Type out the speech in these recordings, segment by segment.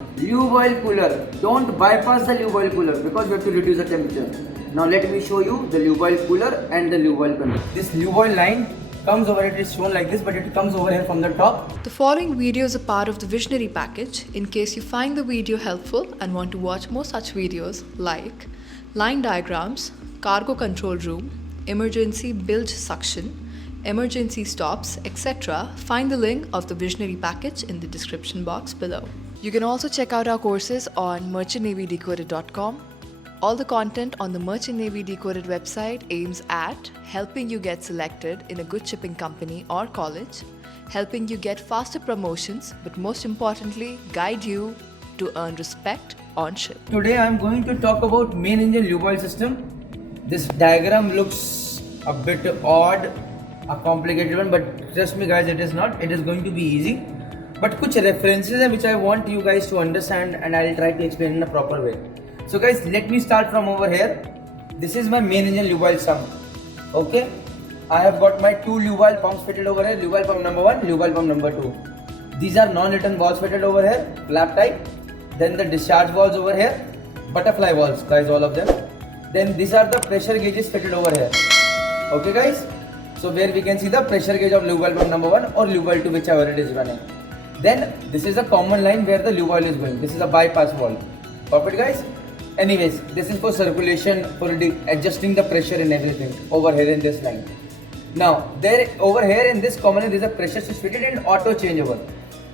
Lube oil cooler. Don't bypass the lube oil cooler because we have to reduce the temperature. Now let me show you the lube oil cooler and the lube oil cooler. This lube oil line comes over, it is shown like this, but it comes over here from the top. The following video is a part of the Visionary package. In case you find the video helpful and want to watch more such videos like line diagrams, cargo control room, emergency bilge suction, emergency stops, etc., find the link of the Visionary package in the description box below. You can also check out our courses on merchantnavydecoded.com. All the content on the Merchant Navy Decoded website aims at helping you get selected in a good shipping company or college, helping you get faster promotions, but most importantly, guide you to earn respect on ship. Today I am going to talk about main engine lube oil system. This diagram looks a bit odd, a complicated one, but trust me guys, it is not. It is going to be easy. But कुछ references हैं which I want you guys to understand and I will try to explain in a proper way. So guys, let me start from over here. This is my main engine lube oil sump. Okay, I have got my two lube oil pumps fitted over here. Lube oil pump number 1, lube oil pump number 2. These are non-return valves fitted over here, flap type. Then the discharge valves over here, butterfly valves guys, all of them. Then these are the pressure gauges fitted over here. Okay guys, so where we can see the pressure gauge of lube oil pump number 1 or lube oil 2, whichever it is running. Then this is a common line where the lube oil is going. This is a bypass valve. Perfect guys. Anyways, this is for circulation, for adjusting the pressure and everything over here in this line. Now, there over here in this common line, there is a pressure switch fitted in auto changeover.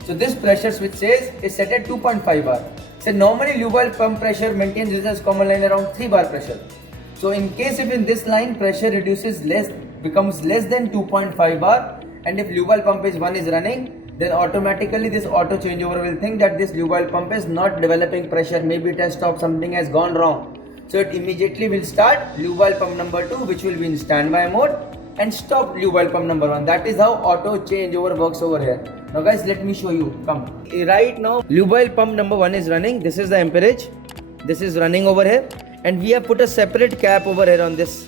So this pressure switch says is set at 2.5 bar. So normally lube oil pump pressure maintains this common line around 3 bar pressure. So in case if in this line pressure becomes less than 2.5 bar, and if lube oil pump is 1 is running, then automatically this auto changeover will think that this lube oil pump is not developing pressure, maybe it has stopped, something has gone wrong. So it immediately will start lube oil pump number 2, which will be in standby mode, and stop lube oil pump number 1. That is how auto changeover works over here. Now guys, let me show you. Come. Right now lube oil pump number 1 is running. This is the amperage. This is running over here, and we have put a separate cap over here on this.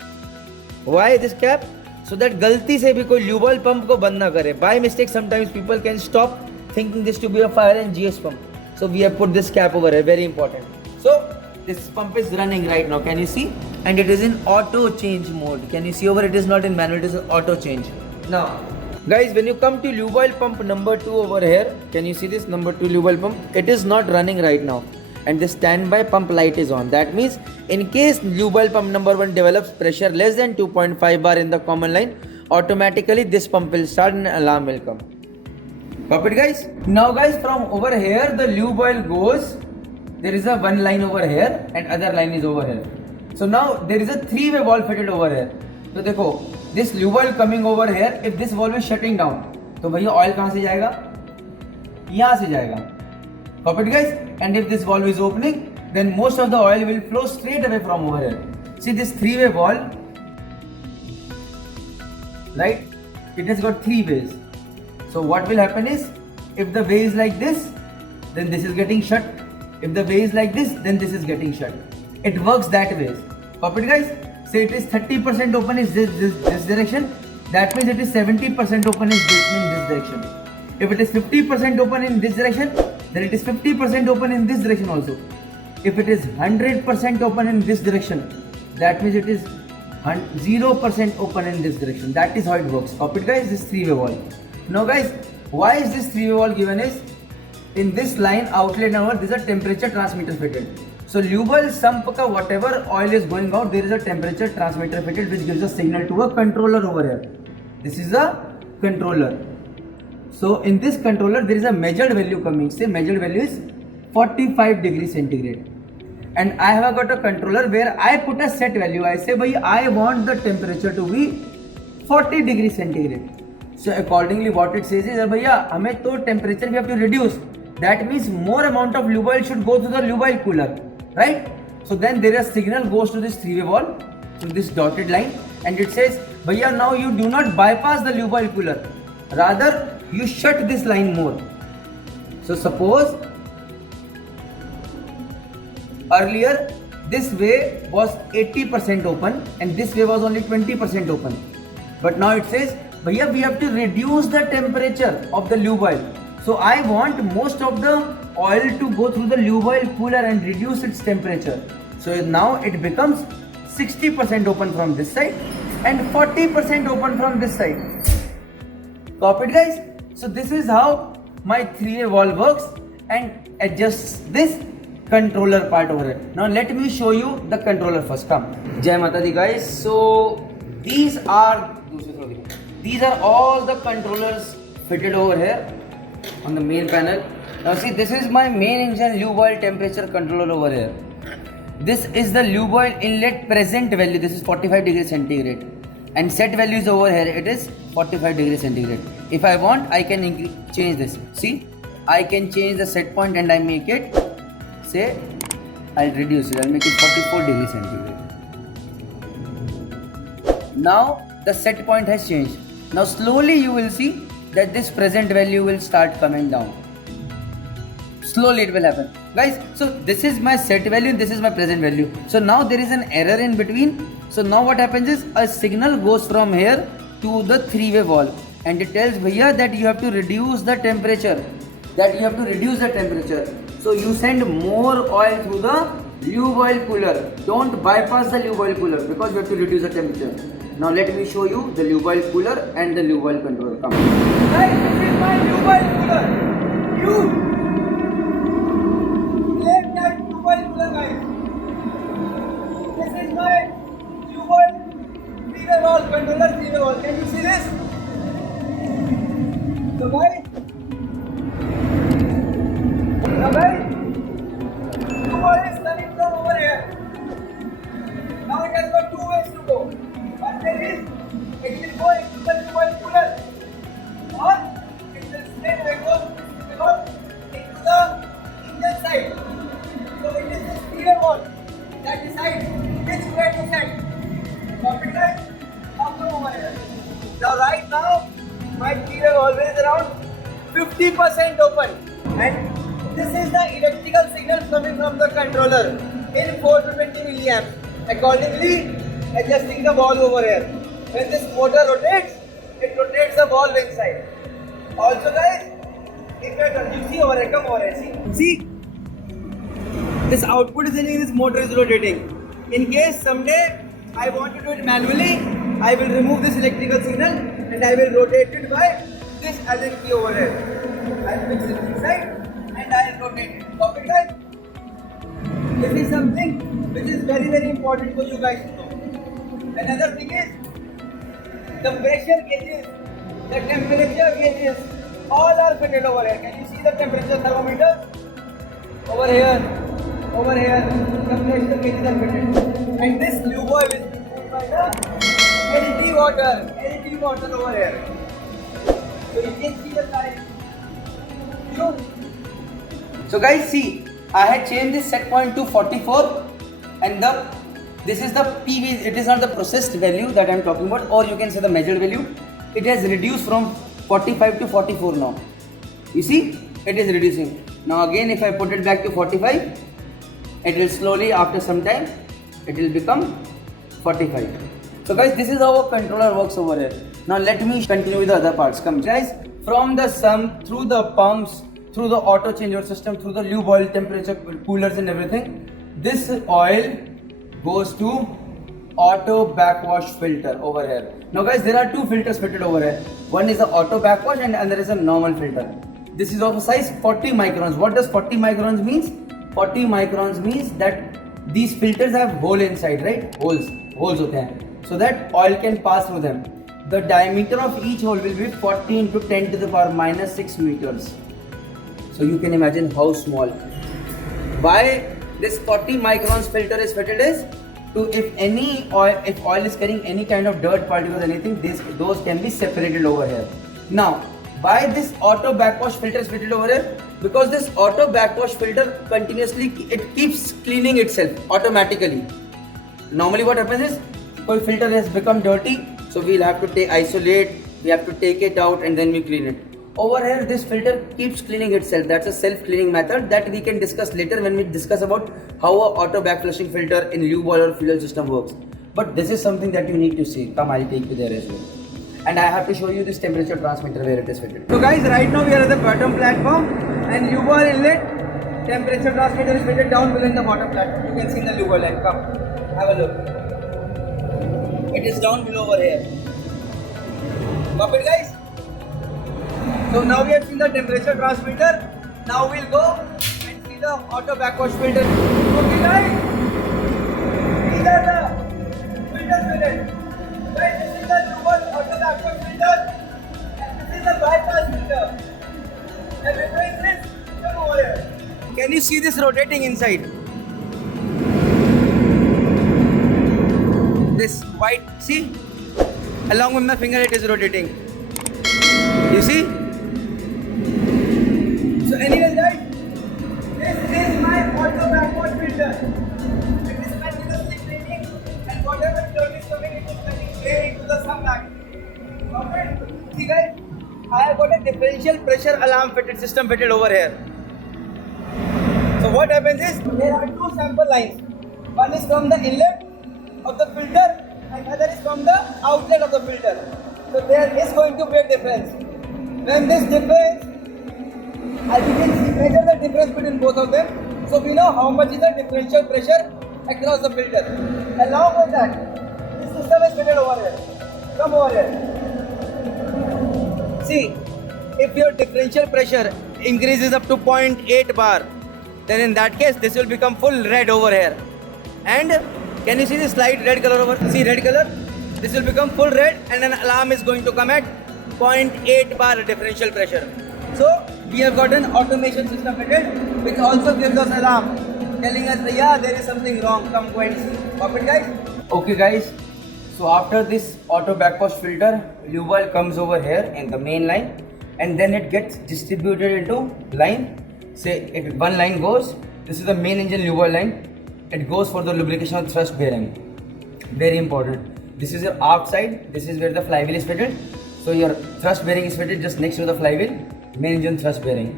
Why this cap? So that गलती से भी कोई lube oil pump को बंद ना करे. By mistake sometimes people can stop thinking this to be a fire and GS pump. So we have put this cap over here, very important. So this pump is running right now, can you see? And it is in auto change mode. Can you see over? It is not in manual, it is in auto change. Now guys, when you come to lube oil pump number 2 over here, can you see this number 2 lube oil pump? It is not running right now. And the standby pump light is on. That means in case lube oil pump number 1 develops pressure less than 2.5 bar in the common line, automatically this pump will start and an alarm will come. Perfect guys. Now guys, from over here the lube oil goes, there is a one line over here and other line is over here. So now there is a three-way valve fitted over here. So देखो, this lube oil coming over here, if this valve is shutting down, तो भैया oil कहाँ से जाएगा? यहाँ से जाएगा. Perfect guys. And if this valve is opening, then most of the oil will flow straight away from over here. See this three-way valve, right? It has got 3 ways. So what will happen is, if the way is like this, then this is getting shut. If the way is like this, then this is getting shut. It works that way. Perfect guys. Say it is 30% open in this direction. That means it is 70% open in this direction. If it is 50% open in this direction, then it is 50% open in this direction also. If it is 100% open in this direction, that means it is 0% open in this direction. That is how it works. Copy it guys, this three-way valve. Now guys, why is this three-way valve given is, in this line outlet number, there is a temperature transmitter fitted. So lube oil sump ka whatever oil is going out, there is a temperature transmitter fitted which gives a signal to a controller over here. This is a controller. So in this controller there is a measured value coming. Say measured value is 45 degrees centigrade. And I have got a controller where I put a set value. I say, bhai, I want the temperature to be 40 degrees centigrade. So accordingly what it says is, bhaiya, hame to temperature we have to reduce. That means more amount of lube oil should go to the lube oil cooler, right? So then there is a signal goes to this three-way valve, to this dotted line, and it says, bhaiya, now you do not bypass the lube oil cooler. Rather, you shut this line more. So suppose earlier this way was 80% open and this way was only 20% open. But now it says, bhaiya, we have to reduce the temperature of the lube oil. So I want most of the oil to go through the lube oil cooler and reduce its temperature. So now it becomes 60% open from this side and 40% open from this side. Copy it, guys? So this is how my 3-way valve works and adjusts this controller part over here. Now let me show you the controller first. Come. Jai Mata Di, guys. So these are all the controllers fitted over here on the main panel. Now see, this is my main engine lube oil temperature controller over here. This is the lube oil inlet present value. This is 45 degrees centigrade. And set value is over here. It is 45 degrees centigrade. If I want, I can change this. See, I can change the set point and I make it, say, I'll reduce it. I'll make it 44 degrees centigrade. Now the set point has changed. Now slowly you will see that this present value will start coming down. Slowly it will happen. Guys, so this is my set value, this is my present value. So now there is an error in between. So now what happens is a signal goes from here to the 3-way valve and it tells bhaiya that you have to reduce the temperature. So you send more oil through the lube oil cooler. Don't bypass the lube oil cooler because you have to reduce the temperature. Now let me show you the lube oil cooler and the lube oil controller. Come. Guys, this is my lube oil cooler. Left that lube oil cooler, guys. This is my lube oil 3-way valve controller, 3-way valve. Can you see this? So guys, lube oil is coming from over here. Now it has got 2 ways to go. One way is, it will go into the lube oil cooler, or it will straight away go into the engine side. So it is this 3-way valve that decides which way to send. Copy that? Come from over here. Now right now, my 3-way valve is around 50% open, and this is the electrical signal coming from the controller in 420 milliamps. Accordingly, adjusting the valve over here. When this motor rotates, it rotates the valve inside. Also, guys, if you see over here, come over here, see, this output is changing, this motor is rotating. In case someday I want to do it manually, I will remove this electrical signal and I will rotate it by this Allen key over here. I'll fix it inside and I'll rotate it. Copy it, guys? This is something which is very, very important for you guys to know. Another thing is, the pressure gauges, the temperature gauges, all are fitted over here. Can you see the temperature thermometer? Over here, the pressure gauges are fitted. And this lube oil is filled by the LT water over here. So you can see the size. So guys, see, I had changed this set point to 44 and this is the PV, it is not the processed value that I am talking about, or you can say the measured value. It has reduced from 45 to 44 now. You see, it is reducing. Now again, if I put it back to 45, it will slowly, after some time, it will become 45. So guys, this is how a controller works over here. Now let me continue with the other parts. Come guys, from the sump, through the pumps, through the auto changeover system, through the lube oil temperature coolers and everything, this oil goes to auto backwash filter over here. Now guys, there are 2 filters fitted over here. One is the auto backwash and another is a normal filter. This is of a size 40 microns. What does 40 microns means? 40 microns means that these filters have hole inside, right? Holes hote hain, so that oil can pass through them. The diameter of each hole will be 40 into 10 to the power minus 6 meters. So you can imagine how small. Why this 40 microns filter is fitted is to, if oil is carrying any kind of dirt particles, anything, those can be separated over here. Now, why this auto backwash filter is fitted over here? Because this auto backwash filter continuously, it keeps cleaning itself automatically. Normally what happens is, koi filter has become dirty, so we'll have to isolate, we have to take it out and then we clean it. Over here, this filter keeps cleaning itself. That's a self-cleaning method that we can discuss later when we discuss about how a auto backflushing filter in lube oil or fuel system works. But this is something that you need to see. Come, I'll take you there as well. And I have to show you this temperature transmitter where it is fitted. So guys, right now we are at the bottom platform and lube oil inlet temperature transmitter is fitted down below in the bottom platform. You can see in the lube oil line. Come, have a look. It is down below over here. Got it, guys? So now we have seen the temperature transmitter. Now we'll go and see the auto backwash filter. Okay, guys? These are the filters fitted. Guys, this is the lube oil auto backwash filter. And this is the bypass filter. And between this, come over here. Can you see this rotating inside? This white, see? Along with my finger it is rotating. You see? So anyways guys, this is my auto backward filter. It is continuously cleaning and whatever dirt is coming it is getting clear into the sunlight. Okay? See guys, I have got a differential pressure alarm fitted system fitted over here. So what happens is, there are two sample lines. One is from the inlet of the filter and other is from the outlet of the filter. So there is going to be a difference. When this difference, as you can see, measure the difference between both of them. So we know how much is the differential pressure across the filter. Along with that, this system is fitted over here. Come over here. See, if your differential pressure increases up to 0.8 bar, then in that case this will become full red over here. And can you see this slight red color over? See red color? This will become full red and an alarm is going to come at 0.8 bar differential pressure. So we have got an automation system fitted which also gives us alarm telling us, yeah, there is something wrong, come go and see. Copy it guys? Okay guys, so after this auto backwash filter, lube oil comes over here in the main line and then it gets distributed into line. Say if one line goes, this is the main engine lube oil line, it goes for the lubrication of thrust bearing. Very important. This is your aft side, this is where the flywheel is fitted. So your thrust bearing is fitted just next to the flywheel, main engine thrust bearing.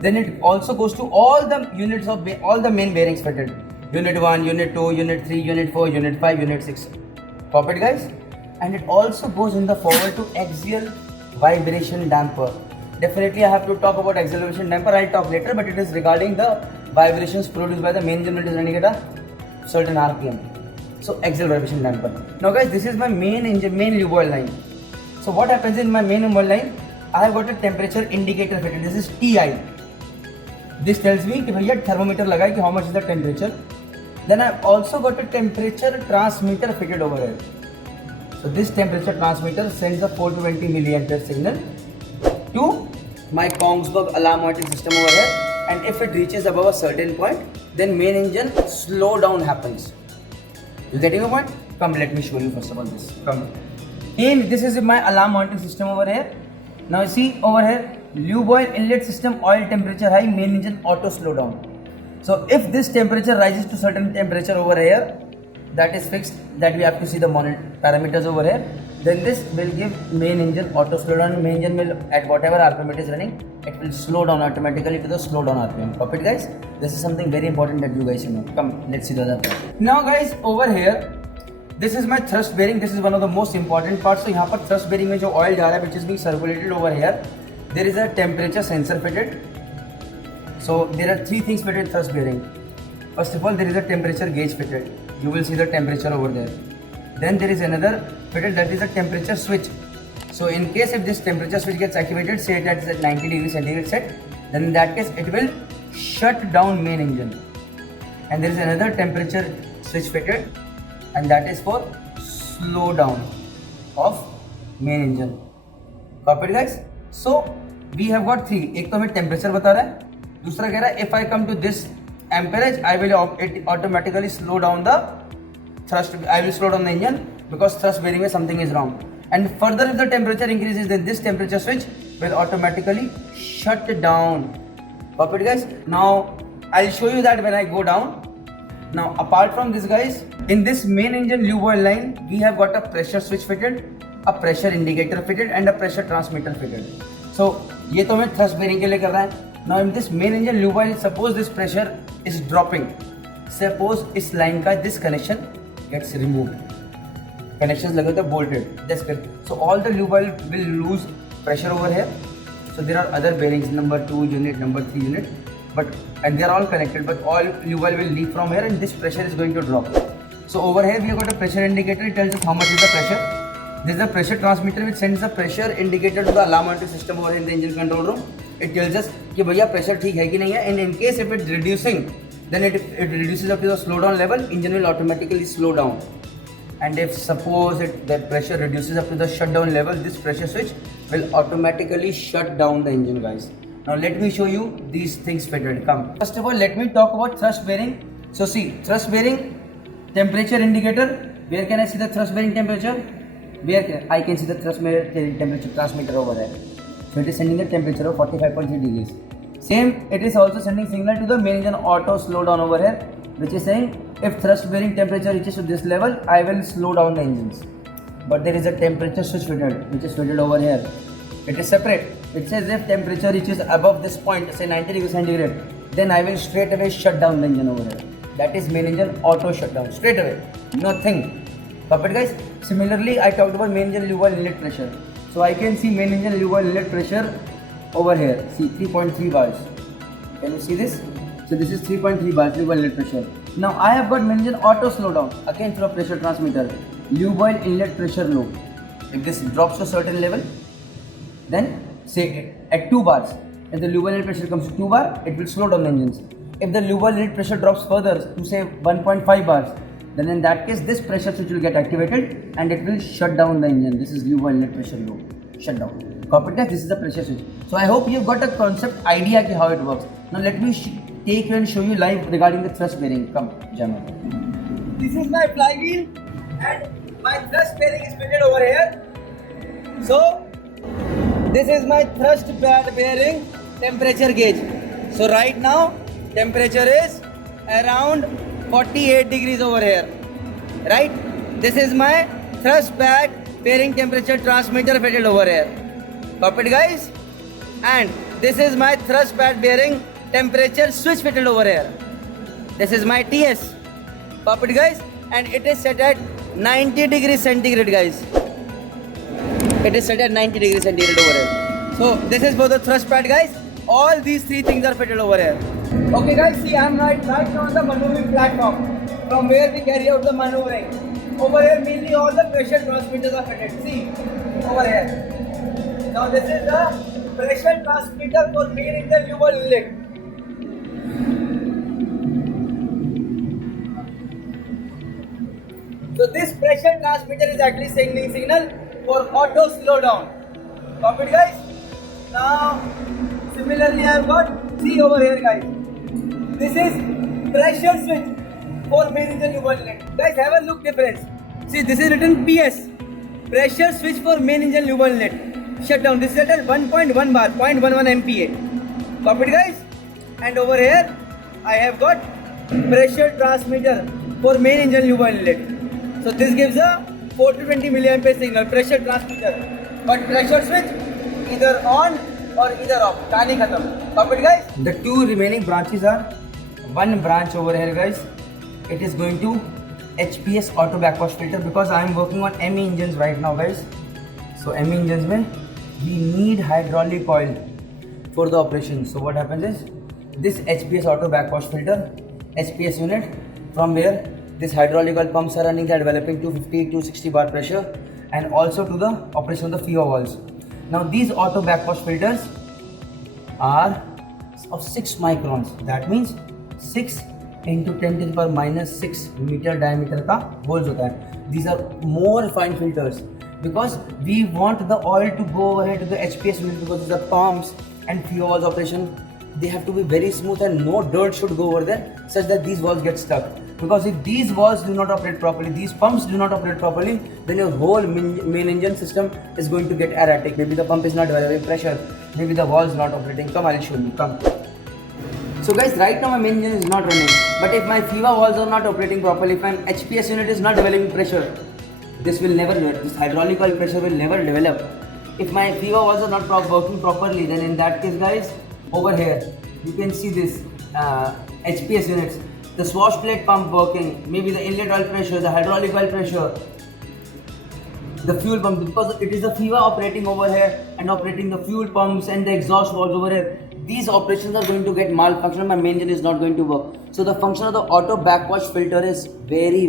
Then it also goes to all the units of all the main bearings fitted. Unit 1, Unit 2, Unit 3, Unit 4, Unit 5, Unit 6. Copy it guys? And it also goes in the forward to axial vibration damper. Definitely I have to talk about acceleration damper, I'll talk later, but it is regarding the vibrations produced by the main engine when it is running at a certain RPM. So axial vibration damper. Now guys, this is my main engine, main lube oil line. So what happens in my main lube oil line, I have got a temperature indicator fitted. This is TI. This tells me कि भैया thermometer लगा है कि how much is the temperature. Then I have also got a temperature transmitter fitted over here. So this temperature transmitter sends a 420 milliampere signal to my Kongsberg alarm monitoring system over here, and if it reaches above a certain point, then main engine slow down happens. You getting a point? Come, let me show you first of all this. Come. And this is my alarm monitoring system over here. Now you see over here, lube oil inlet system oil temperature high, main engine auto slow down. So if this temperature rises to certain temperature over here, that is fixed, that we have to see the parameters over here. Then this will give main engine auto slow down. Main engine will, at whatever RPM it is running, it will slow down automatically to the slow down RPM. Copy it guys? This is something very important that you guys should know. Come, let's see the other part. Now guys, over here, this is my thrust bearing. This is one of the most important parts. So यहाँ पर thrust bearing में जो oil जा रहा है, which is being circulated over here, there is a temperature sensor fitted. So there are three things fitted thrust bearing. First of all, there is a temperature gauge fitted. You will see the temperature over there. Then there is another fitted, that is a temperature switch. So in case if this temperature switch gets activated, say it is at 90 degrees centigrade set, then in that case it will shut down main engine. And there is another temperature switch fitted, and that is for slow down of main engine. Copy it guys? So we have got three. एक तो हमें temperature बता रहा है, दूसरा कह रहा है if I come to this amperage, I will automatically slow down the thrust. I will slow down the engine because thrust bearing में something is wrong. And further, if the temperature increases, then this temperature switch will automatically shut down. Copy it guys? Now I'll show you that when I go down. Now apart from this guys, in this main engine lube oil line, we have got a pressure switch fitted, a pressure indicator fitted, and a pressure transmitter fitted. So ये तो हमें thrust bearing के लिए कर रहा है. Now in this main engine lube oil, suppose this pressure is dropping. Suppose इस line का this connection gets removed. Connections लगे तो bolted. That's good. So all the lube oil will lose pressure over here. So there are other bearings, number 2 unit, number 3 unit. and they are all connected, but all fuel oil will leak from here and this pressure is going to drop. So over here we have got a pressure indicator. It tells us how much is the pressure. This is the pressure transmitter which sends the pressure indicator to the alarm monitoring system over in the engine control room. It tells us कि भैया pressure ठीक है कि नहीं है, and in case if it's reducing, then it reduces up to the slowdown level, engine will automatically slow down. And if suppose that pressure reduces up to the shutdown level, this pressure switch will automatically shut down the engine, guys. Now let me show you these things fitted. Come. First of all, let me talk about thrust bearing. So see, thrust bearing temperature indicator. Where can I see the thrust bearing temperature? I can see the thrust bearing temperature transmitter over there. So it is sending a temperature of 45.3 degrees. Same, it is also sending signal to the main engine auto slowdown over here, which is saying if thrust bearing temperature reaches to this level, I will slow down the engines. But there is a temperature switch fitted, which is fitted over here. It is separate. It says if temperature reaches above this point, say 90 degrees centigrade, then I will straight away shut down the engine over here. That is main engine auto shutdown. Straight away. Nothing. Puppet guys. Similarly, I talked about main engine lube oil inlet pressure. So I can see main engine lube oil inlet pressure over here. See 3.3 bars. Can you see this? So this is 3.3 bars lube oil inlet pressure. Now I have got main engine auto slowdown again through a pressure transmitter. Lube oil inlet pressure low. If this drops to a certain level, then say at 2 bars, if the lube oil inlet pressure comes to 2 bar, it will slow down the engines. If the lube oil inlet pressure drops further to say 1.5 bars, then in that case this pressure switch will get activated and it will shut down the engine. This is lube oil inlet pressure low. Shut down. Copy that. This is the pressure switch. So I hope you've got a concept idea how it works. Now let me take you and show you live regarding the thrust bearing. Come, Jamal. This is my flywheel and my thrust bearing is fitted over here. So this is my thrust pad bearing temperature gauge. So right now temperature is around 48 degrees over here. Right? This is my thrust pad bearing temperature transmitter fitted over here. Copied guys? And this is my thrust pad bearing temperature switch fitted over here. This is my TS. Copied guys? And it is set at 90 degrees centigrade guys. It is set at 90 degrees centigrade over here. So this is for the thrust pad guys. All these three things are fitted over here. Okay guys, see I am right now on the maneuvering platform from where we carry out the maneuvering. Over here mainly all the pressure transmitters are fitted. See over here. Now this is the pressure transmitter for main engine lube oil inlet. So this pressure transmitter is actually sending signal for auto slowdown. Copied guys? Now similarly I have got, see over here guys. This is pressure switch for main engine lube oil inlet. Guys have a look difference. See this is written PS. Pressure switch for main engine lube oil inlet. Shutdown. This is at 1.1 bar, 0.11 MPa. Copied guys? And over here I have got pressure transmitter for main engine lube oil inlet. So this gives a 4 to 20 milliampere signal, pressure transmitter. But pressure switch either on or either off. Kahani khatam. Copied guys? The two remaining branches are one branch over here guys. It is going to HPS auto backwash filter because I am working on ME engines right now guys. So ME engines mein we need hydraulic oil for the operation. So what happens is this HPS auto backwash filter, HPS unit, from where this hydraulic oil pumps are running, they are developing 250 to 60 bar pressure and also to the operation of the FIVA valves. Now these auto backwash filters are of 6 microns. That means 6 into 10 to the power minus 6 meter diameter का holes होता है. These are more fine filters because we want the oil to go over here to the HPS unit because the pumps and FIVA valves operation, they have to be very smooth and no dirt should go over there such that these valves get stuck. Because if these valves do not operate properly, these pumps do not operate properly, then your whole main engine system is going to get erratic. Maybe the pump is not developing pressure, maybe the valve is not operating. Come, I'll show you. Come. So guys, right now my main engine is not running. But if my FIVA valves are not operating properly, if my HPS unit is not developing pressure, this will never work. This hydraulic oil pressure will never develop. If my FIVA valves are not working properly, then in that case guys, over here, you can see this HPS units. The swash plate pump working, maybe the inlet oil pressure, the hydraulic oil pressure, the fuel pump, because it is the FIVA operating over here and operating the fuel pumps and the exhaust valves over here. these operations are going to get malfunctional, my main engine is not going to work. So the function of the auto backwash filter is very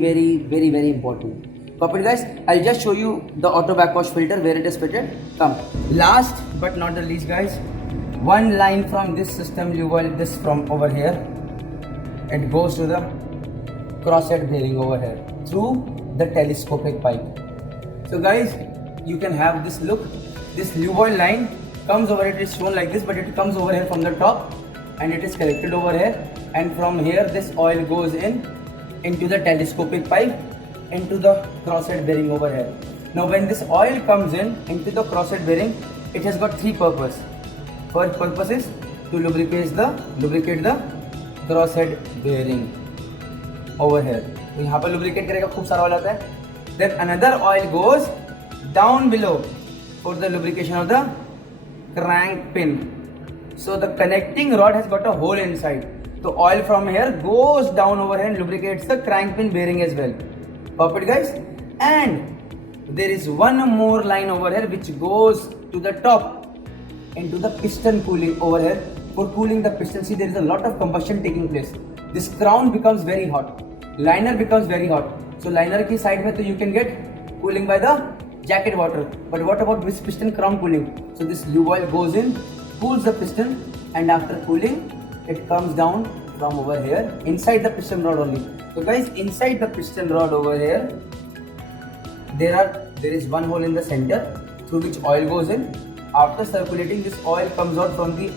important. Copy it, guys. I'll just show you the auto backwash filter where it is fitted. Come. Last but not the least, guys, one line from this system, you will this from over here. It goes to the crosshead bearing over here through the telescopic pipe. So guys, you can have this look. This lube oil line comes over, it is shown like this, but it comes over here from the top and it is collected over here, and from here this oil goes into the telescopic pipe into the crosshead bearing over here. Now when this oil comes into the crosshead bearing, it has got three purposes. First purpose is to lubricate the crosshead bearing over here. तो यहाँ पर lubricate करेगा, खूब सारा oil आता है. Then another oil goes down below for the lubrication of the crank pin. So the connecting rod has got a hole inside. So oil from here goes down over here and lubricates the crank pin bearing as well. Perfect, guys. And there is one more line over here which goes to the top into the piston cooling over here. For cooling the piston, see there is a lot of combustion taking place. This crown becomes very hot. Liner becomes very hot. So liner ki side mein, so you can get cooling by the jacket water. But what about this piston crown cooling? So this lube oil goes in, cools the piston, and after cooling, it comes down from over here inside the piston rod only. So guys, inside the piston rod over here, there is one hole in the center through which oil goes in. After circulating, this oil comes out from the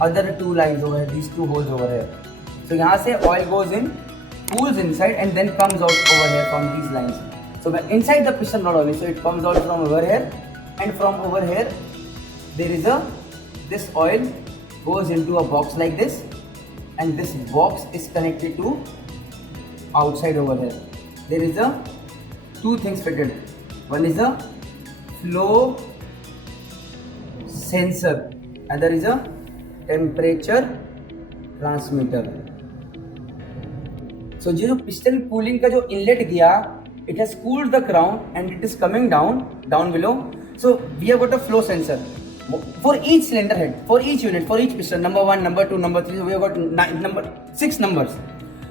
other two lines over here, these two holes over here. So यहाँ से oil goes in, cools inside, and then comes out over here from these lines. So when inside the piston rod only, so it comes out from over here, and from over here there is this oil goes into a box like this, and this box is connected to outside over here. There is two things fitted. One is a flow sensor, and there is a temperature transmitter. So जो piston cooling का जो inlet दिया, it has cooled the crown and it is coming down below. So we have got a flow sensor for each cylinder head, for each unit, for each piston, number 1, number 2, number 3. So we have got 6 numbers.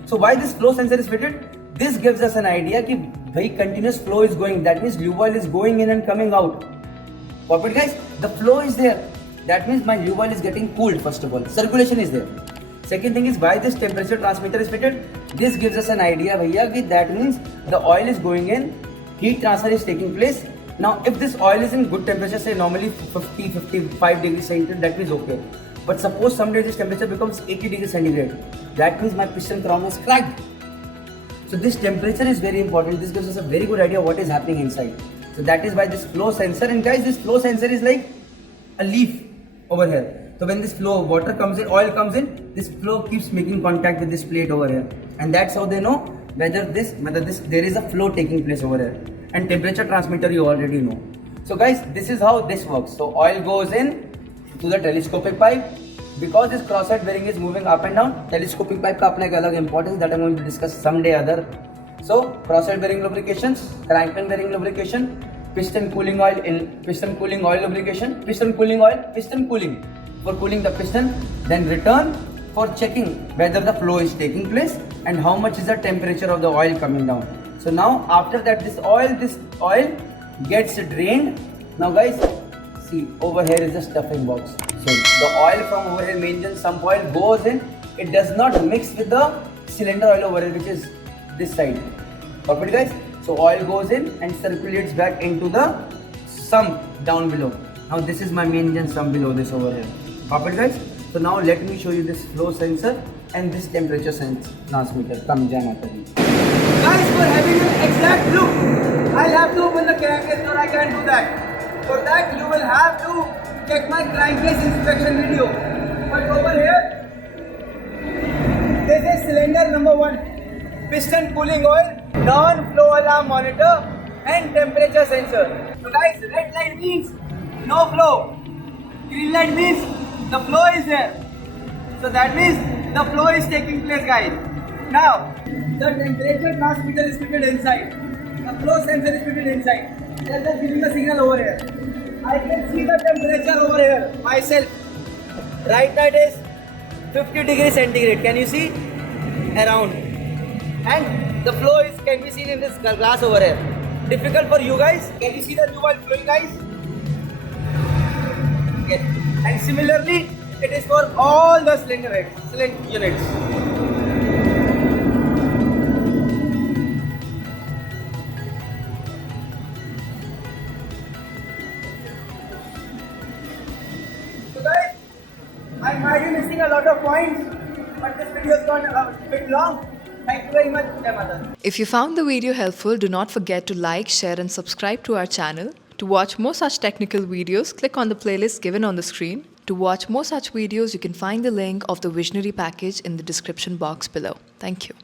So why this flow sensor is fitted? This gives us an idea कि भाई continuous flow is going. That means lube oil is going in and coming out. Perfect, guys. The flow is there. That means my lube oil is getting cooled. First of all, circulation is there. Second thing is why this temperature transmitter is fitted. This gives us an idea, bhaiya, कि that means the oil is going in, heat transfer is taking place. Now, if this oil is in good temperature, say normally 50-55 degrees centigrade, that means okay. But suppose someday this temperature becomes 80 degrees centigrade, that means my piston crown is cracked. So this temperature is very important. This gives us a very good idea what is happening inside. So that is why this flow sensor, and guys, this flow sensor is like a leaf over here. So when this flow of water comes in, oil comes in, this flow keeps making contact with this plate over here, and that's how they know whether there is a flow taking place over here. And temperature transmitter you already know. So guys, this is how this works. So oil goes in to the telescopic pipe. Because this crosshead bearing is moving up and down, telescopic pipe का अपना एक अलग importance that I'm going to discuss someday other. So crosshead bearing lubrication, crank pin bearing lubrication, piston cooling oil lubrication, piston cooling for cooling the piston, then return for checking whether the flow is taking place and how much is the temperature of the oil coming down. So now after that this oil gets drained. Now guys, see over here is the stuffing box. So the oil from over here, main engine sump oil goes in. It does not mix with the cylinder oil over here, which is this side. Perfect, guys. So oil goes in and circulates back into the sump down below. Now this is my main engine sump below this over here. Perfect, guys. So now let me show you this flow sensor and this temperature sense transmitter. Come, Jai Mata Di. Guys, for having an exact look, I'll have to open the crankcase, or I can't do that. For that, you will have to check my crankcase inspection video. But over here, this is cylinder number 1, piston cooling oil, non-flow alarm monitor, and temperature sensor. So guys, red light means no flow. Green light means the flow is there. So that means the flow is taking place, guys. Now, the temperature transmitter is fitted inside. The flow sensor is fitted inside. They are just giving the signal over here. I can see the temperature over here myself. Right now it is 50 degrees centigrade. Can you see? Around. And the flow is can be seen in this glass over here. Difficult for you guys. Can you see the lube oil flowing, guys? Okay. And similarly, it is for all the cylinder heads, cylinder units. So guys, I might be missing a lot of points, but this video has gone a bit long. Thank you very much, Jai Mata. If you found the video helpful, do not forget to like, share and subscribe to our channel. To watch more such technical videos, click on the playlist given on the screen. To watch more such videos, you can find the link of the Visionary package in the description box below. Thank you.